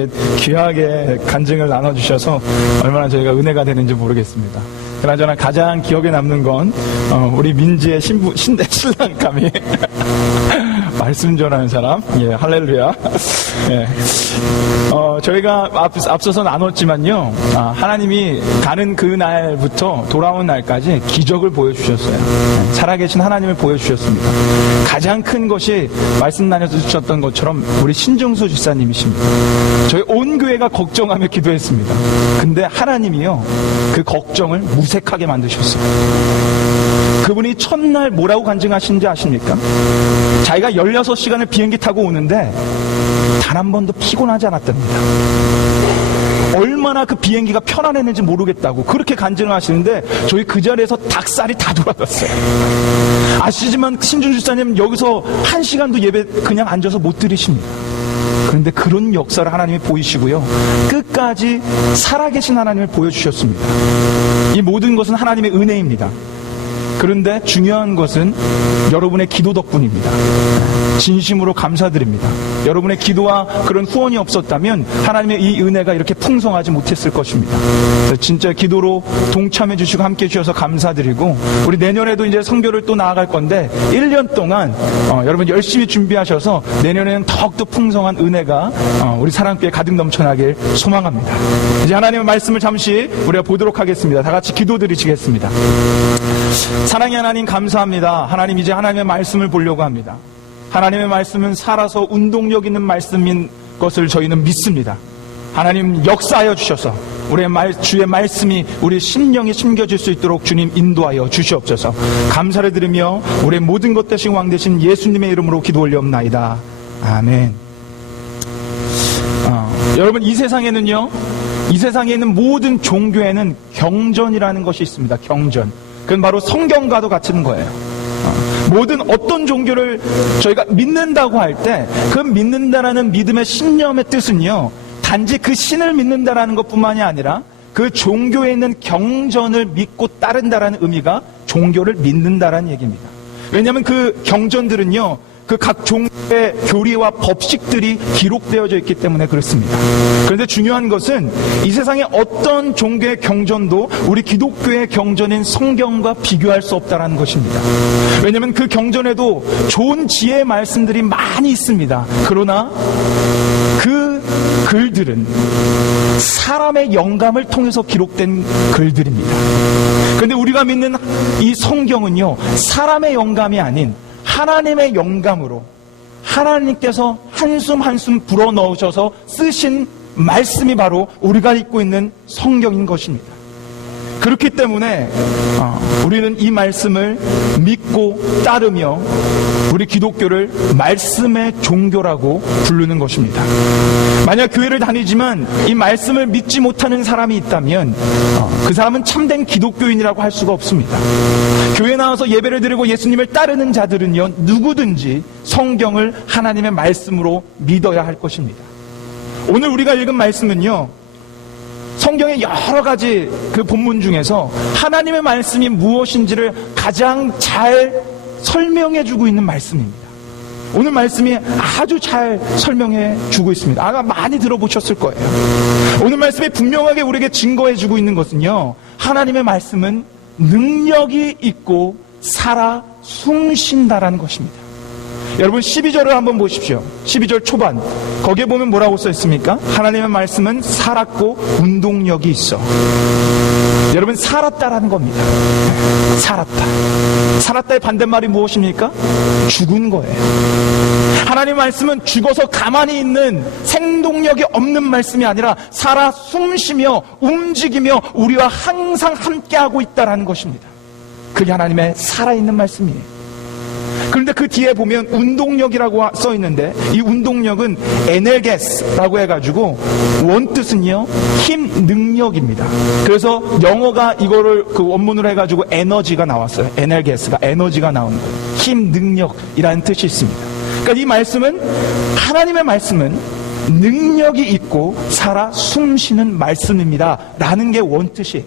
이렇게 귀하게 간증을 나눠주셔서 얼마나 저희가 은혜가 되는지 모르겠습니다. 그나저나 가장 기억에 남는 건 우리 민지의 신랑감이 말씀 전하는 사람, 예, 할렐루야. 예. 저희가 앞서서 나눴지만요, 하나님이 가는 그 날부터 돌아온 날까지 기적을 보여주셨어요. 살아계신 하나님을 보여주셨습니다. 가장 큰 것이 말씀 나눠주셨던 것처럼 우리 신중수 집사님이십니다. 저희 온 교회가 걱정하며 기도했습니다. 근데 하나님이요, 그 걱정을 무색하게 만드셨어요. 그분이 첫날 뭐라고 간증하시는지 아십니까? 자기가 16시간을 비행기 타고 오는데 단 한 번도 피곤하지 않았답니다. 얼마나 그 비행기가 편안했는지 모르겠다고 그렇게 간증을 하시는데 저희 그 자리에서 닭살이 다 돌아갔어요. 아시지만 신중주사님 여기서 1시간도 예배 그냥 앉아서 못 들으십니다. 그런데 그런 역사를 하나님이 보이시고요, 끝까지 살아계신 하나님을 보여주셨습니다. 이 모든 것은 하나님의 은혜입니다. 그런데 중요한 것은 여러분의 기도 덕분입니다. 진심으로 감사드립니다. 여러분의 기도와 그런 후원이 없었다면 하나님의 이 은혜가 이렇게 풍성하지 못했을 것입니다. 진짜 기도로 동참해 주시고 함께 해주셔서 감사드리고, 우리 내년에도 이제 선교를 또 나아갈 건데 1년 동안 여러분 열심히 준비하셔서 내년에는 더욱더 풍성한 은혜가 우리 사랑교회 가득 넘쳐나길 소망합니다. 이제 하나님의 말씀을 잠시 우리가 보도록 하겠습니다. 다 같이 기도드리시겠습니다. 사랑의 하나님 감사합니다. 하나님, 이제 하나님의 말씀을 보려고 합니다. 하나님의 말씀은 살아서 운동력 있는 말씀인 것을 저희는 믿습니다. 하나님 역사하여 주셔서 우리의 주의 말씀이 우리 심령에 심겨질 수 있도록 주님 인도하여 주시옵소서. 감사를 드리며 우리의 모든 것 되신 왕 되신 예수님의 이름으로 기도 올려옵나이다. 아멘. 여러분, 이 세상에는요, 이 세상에 있는 모든 종교에는 경전이라는 것이 있습니다. 경전. 그건 바로 성경과도 같은 거예요. 모든 어떤 종교를 저희가 믿는다고 할 때 그 믿는다라는 믿음의 신념의 뜻은요, 단지 그 신을 믿는다라는 것뿐만이 아니라 그 종교에 있는 경전을 믿고 따른다라는 의미가 종교를 믿는다라는 얘기입니다. 왜냐하면 그 경전들은요, 그 각 종교의 교리와 법칙들이 기록되어져 있기 때문에 그렇습니다. 그런데 중요한 것은 이 세상의 어떤 종교의 경전도 우리 기독교의 경전인 성경과 비교할 수 없다는 것입니다. 왜냐하면 그 경전에도 좋은 지혜의 말씀들이 많이 있습니다. 그러나 그 글들은 사람의 영감을 통해서 기록된 글들입니다. 그런데 우리가 믿는 이 성경은요, 사람의 영감이 아닌 하나님의 영감으로 하나님께서 한숨 한숨 불어넣으셔서 쓰신 말씀이 바로 우리가 읽고 있는 성경인 것입니다. 그렇기 때문에 우리는 이 말씀을 믿고 따르며 우리 기독교를 말씀의 종교라고 부르는 것입니다. 만약 교회를 다니지만 이 말씀을 믿지 못하는 사람이 있다면 그 사람은 참된 기독교인이라고 할 수가 없습니다. 교회 나와서 예배를 드리고 예수님을 따르는 자들은요, 누구든지 성경을 하나님의 말씀으로 믿어야 할 것입니다. 오늘 우리가 읽은 말씀은요, 성경의 여러 가지 그 본문 중에서 하나님의 말씀이 무엇인지를 가장 잘 설명해 주고 있는 말씀입니다. 오늘 말씀이 아주 잘 설명해 주고 있습니다. 아마 많이 들어보셨을 거예요. 오늘 말씀이 분명하게 우리에게 증거해 주고 있는 것은요, 하나님의 말씀은 능력이 있고 살아 숨쉰다라는 것입니다. 여러분 12절을 한번 보십시오. 12절 초반 거기에 보면 뭐라고 써 있습니까? 하나님의 말씀은 살았고 운동력이 있어. 여러분, 살았다라는 겁니다. 살았다의 반대말이 무엇입니까? 죽은 거예요. 하나님의 말씀은 죽어서 가만히 있는 생동력이 없는 말씀이 아니라 살아 숨쉬며 움직이며 우리와 항상 함께하고 있다라는 것입니다. 그게 하나님의 살아있는 말씀이에요. 그런데 그 뒤에 보면 운동력이라고 써 있는데, 이 운동력은 에넬게스라고 해가지고 원뜻은요, 힘, 능력입니다. 그래서 영어가 이거를 그 원문으로 해가지고 에너지가 나왔어요. 에넬게스가 에너지가 나온 거예요. 힘, 능력이라는 뜻이 있습니다. 그러니까 이 말씀은, 하나님의 말씀은 능력이 있고 살아 숨쉬는 말씀입니다 라는 게 원뜻이에요.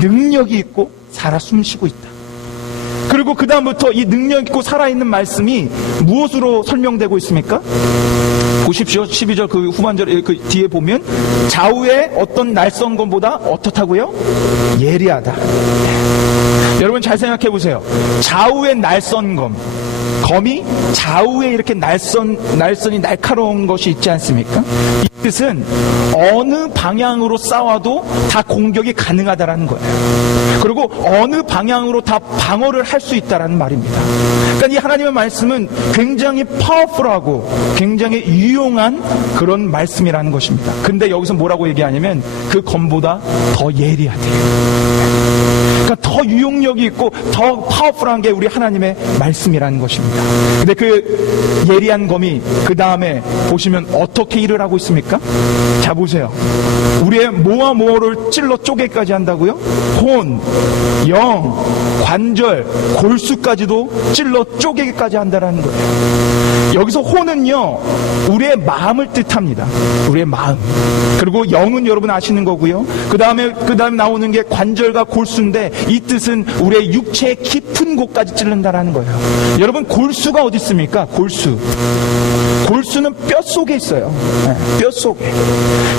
능력이 있고 살아 숨쉬고 있다. 그리고 그리고 그 다음부터 이 능력 있고 살아있는 말씀이 무엇으로 설명되고 있습니까? 보십시오. 12절 그 후반절 그 뒤에 보면 좌우에 어떤 날선 것보다 어떻다고요? 예리하다. 여러분 잘 생각해 보세요. 좌우에 날선 검이 좌우에 이렇게 날선이 날카로운 것이 있지 않습니까? 이 뜻은 어느 방향으로 싸워도 다 공격이 가능하다라는 거예요. 그리고 어느 방향으로 다 방어를 할 수 있다라는 말입니다. 그러니까 이 하나님의 말씀은 굉장히 파워풀하고 굉장히 유용한 그런 말씀이라는 것입니다. 근데 여기서 뭐라고 얘기하냐면 그 검보다 더 예리하대요. 그러니까 더 유용력이 있고 더 파워풀한 게 우리 하나님의 말씀이라는 것입니다. 근데 그 예리한 검이 그 다음에 보시면 어떻게 일을 하고 있습니까? 자 보세요. 우리의 모와 모를 찔러 쪼개까지 한다고요? 혼, 영, 관절, 골수까지도 찔러 쪼개기까지 한다는 거예요. 여기서 혼은요 우리의 마음을 뜻합니다. 우리의 마음. 그리고 영은 여러분 아시는 거고요. 그 다음에 나오는 게 관절과 골수인데 이 뜻은 우리의 육체의 깊은 곳까지 찌른다라는 거예요. 여러분 골수가 어디 있습니까? 골수는 뼈 속에 있어요. 네, 뼈 속에.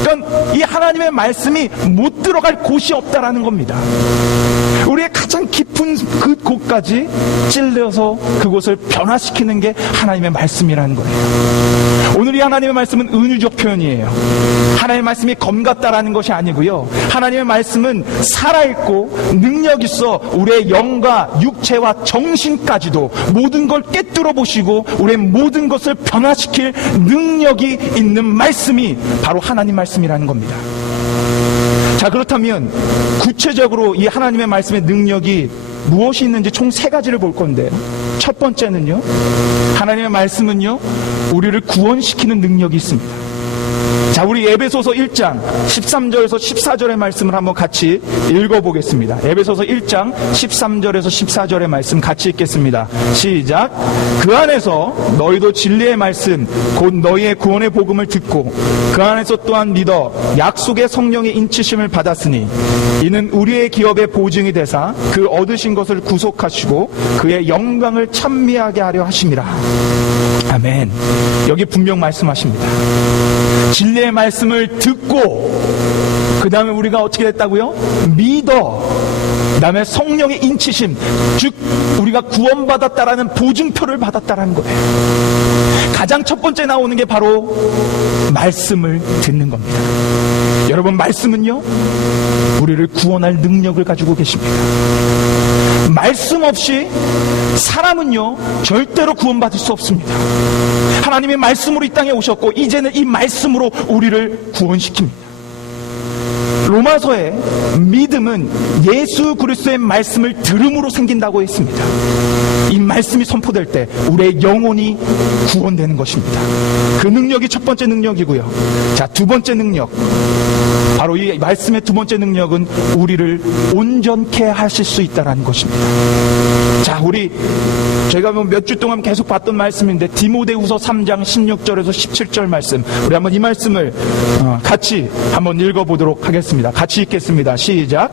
그러니까 이 하나님의 말씀이 못 들어갈 곳이 없다라는 겁니다. 우리의 가장 깊은 그 곳까지 찔러서 그곳을 변화시키는 게 하나님의 말씀이라는 거예요. 오늘 이 하나님의 말씀은 은유적 표현이에요. 하나님의 말씀이 검 같다라는 것이 아니고요. 하나님의 말씀은 살아있고 능력 있어 우리의 영과 육체와 정신까지도 모든 걸 꿰뚫어 보시고 우리의 모든 것을 변화시킬 능력이 있는 말씀이 바로 하나님 말씀이라는 겁니다. 자, 그렇다면 구체적으로 이 하나님의 말씀의 능력이 무엇이 있는지 총 3가지를 볼 건데요. 첫 번째는요, 하나님의 말씀은요 우리를 구원시키는 능력이 있습니다. 자, 우리 에베소서 1장 13절에서 14절의 말씀을 한번 같이 읽어보겠습니다. 에베소서 1장 13절에서 14절의 말씀 같이 읽겠습니다. 시작. 그 안에서 너희도 진리의 말씀 곧 너희의 구원의 복음을 듣고 그 안에서 또한 믿어 약속의 성령의 인치심을 받았으니 이는 우리의 기업의 보증이 되사 그 얻으신 것을 구속하시고 그의 영광을 찬미하게 하려 하심이라. 아멘. 여기 분명 말씀하십니다. 진리의 말씀을 듣고 그 다음에 우리가 어떻게 됐다고요? 믿어. 그 다음에 성령의 인치심, 즉 우리가 구원받았다라는 보증표를 받았다라는 거예요. 가장 첫 번째 나오는 게 바로 말씀을 듣는 겁니다. 여러분, 말씀은요 우리를 구원할 능력을 가지고 계십니다. 말씀 없이 사람은요 절대로 구원받을 수 없습니다. 하나님의 말씀으로 이 땅에 오셨고 이제는 이 말씀으로 우리를 구원시킵니다. 로마서에 믿음은 예수 그리스도의 말씀을 들음으로 생긴다고 했습니다. 이 말씀이 선포될 때 우리의 영혼이 구원되는 것입니다. 그 능력이 첫 번째 능력이고요. 자, 두 번째 능력, 바로 이 말씀의 두 번째 능력은 우리를 온전케 하실 수 있다는 것입니다. 자, 저희가 몇 주 동안 계속 봤던 말씀인데 디모데후서 3장 16절에서 17절 말씀, 우리 한번 이 말씀을 같이 한번 읽어보도록 하겠습니다. 같이 읽겠습니다. 시작.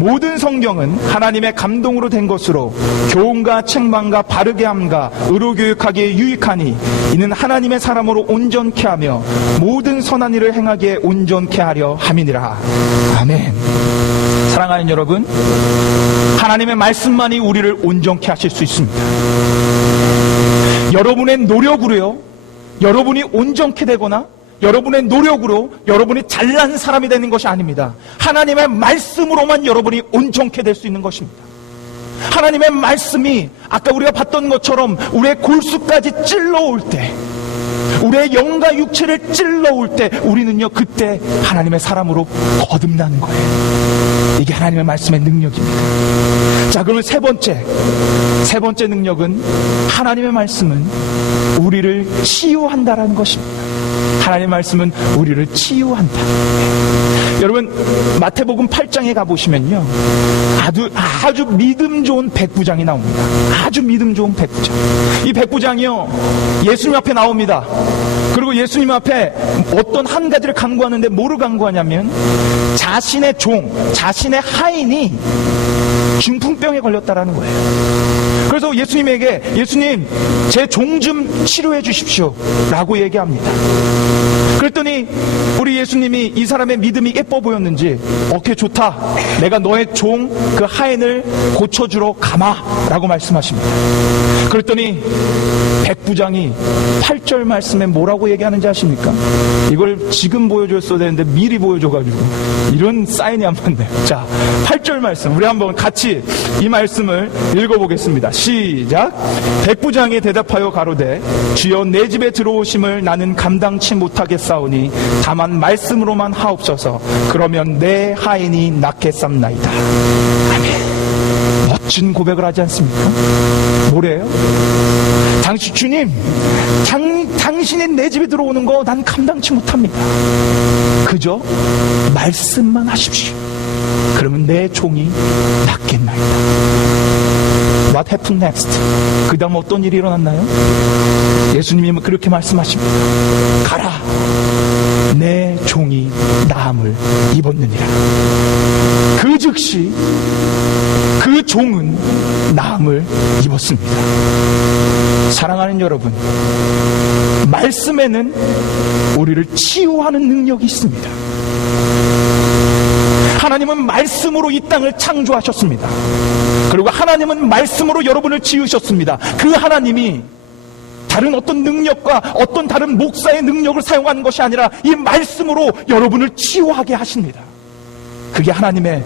모든 성경은 하나님의 감동으로 된 것으로 교훈과 책망과 바르게 함과 의로 교육하기에 유익하니 이는 하나님의 사람으로 온전케 하며 모든 선한 일을 행하기에 온전케 하려 함이니라. 아멘. 사랑하는 여러분, 하나님의 말씀만이 우리를 온전케 하실 수 있습니다. 여러분의 노력으로요, 여러분이 온전케 되거나 여러분의 노력으로 여러분이 잘난 사람이 되는 것이 아닙니다. 하나님의 말씀으로만 여러분이 온전케 될 수 있는 것입니다. 하나님의 말씀이 아까 우리가 봤던 것처럼 우리의 골수까지 찔러올 때, 우리의 영과 육체를 찔러올 때 우리는요 그때 하나님의 사람으로 거듭나는 거예요. 이게 하나님의 말씀의 능력입니다. 자, 그러면 세 번째 능력은 하나님의 말씀은 우리를 치유한다라는 것입니다. 하나님의 말씀은 우리를 치유한다. 여러분, 마태복음 8장에 가보시면요 아주 믿음 좋은 백부장이 나옵니다. 아주 믿음 좋은 백부장. 이 백부장이요 예수님 앞에 나옵니다. 그리고 예수님 앞에 어떤 한 가지를 간구하는데 뭐를 간구하냐면 자신의 하인이 중풍병에 걸렸다라는 거예요. 그래서 예수님 제 종 좀 치료해 주십시오 라고 얘기합니다. 그랬더니 우리 예수님이 이 사람의 믿음이 예뻐 보였는지 오케이 좋다, 내가 너의 종 그 하인을 고쳐주러 가마 라고 말씀하십니다. 그랬더니 백부장이 8절 말씀에 뭐라고 얘기하는지 아십니까? 이걸 지금 보여줬어야 되는데 미리 보여줘가지고 이런 사인이 안 맞네요. 자, 8절 말씀 우리 한번 같이 이 말씀을 읽어보겠습니다. 시작. 백부장이 대답하여 가로되 주여 내 집에 들어오심을 나는 감당치 못하겠사오니 다만 말씀으로만 하옵소서. 그러면 내 하인이 낫겠삼나이다. 아멘. 멋진 고백을 하지 않습니까? 뭐래요? 주님, 당신이 내 집에 들어오는 거 난 감당치 못합니다. 그저 말씀만 하십시오. 그러면 내 종이 낫겠나이다. What happened next? 그 다음 어떤 일이 일어났나요? 예수님이 그렇게 말씀하십니다. 가라, 내 종이 나음을 입었느니라. 그 즉시 그 종은 나음을 입었습니다. 사랑하는 여러분, 말씀에는 우리를 치유하는 능력이 있습니다. 하나님은 말씀으로 이 땅을 창조하셨습니다. 그리고 하나님은 말씀으로 여러분을 지으셨습니다. 그 하나님이 다른 어떤 능력과 어떤 다른 목사의 능력을 사용하는 것이 아니라 이 말씀으로 여러분을 치유하게 하십니다. 그게 하나님의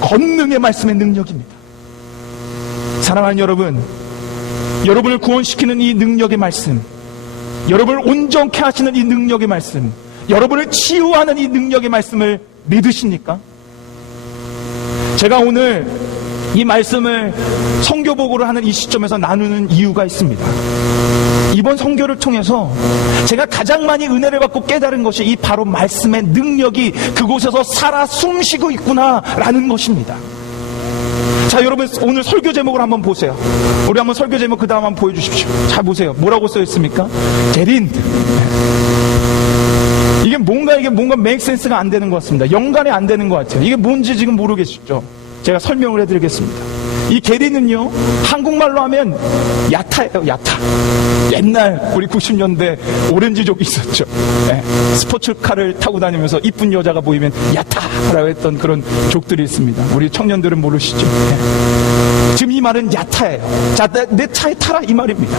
권능의 말씀의 능력입니다. 사랑하는 여러분, 여러분을 구원시키는 이 능력의 말씀, 여러분을 온전케 하시는 이 능력의 말씀, 여러분을 치유하는 이 능력의 말씀을 믿으십니까? 제가 오늘 이 말씀을 선교 보고를 하는 이 시점에서 나누는 이유가 있습니다. 이번 선교를 통해서 제가 가장 많이 은혜를 받고 깨달은 것이 이 바로 말씀의 능력이 그곳에서 살아 숨쉬고 있구나라는 것입니다. 자, 여러분 오늘 설교 제목을 한번 보세요. 우리 한번 설교 제목 그 다음 한번 보여주십시오. 잘 보세요. 뭐라고 써 있습니까? 게린. 이게 뭔가 make sense가 안 되는 것 같습니다. 연관이 안 되는 것 같아요. 이게 뭔지 지금 모르겠죠. 제가 설명을 해드리겠습니다. 이 게리는요, 한국말로 하면 야타예요, 야타. 옛날 우리 90년대 오렌지족이 있었죠. 네. 스포츠카를 타고 다니면서 이쁜 여자가 보이면 야타라고 했던 그런 족들이 있습니다. 우리 청년들은 모르시죠. 네. 지금 이 말은 야타예요. 자, 내 차에 타라 이 말입니다.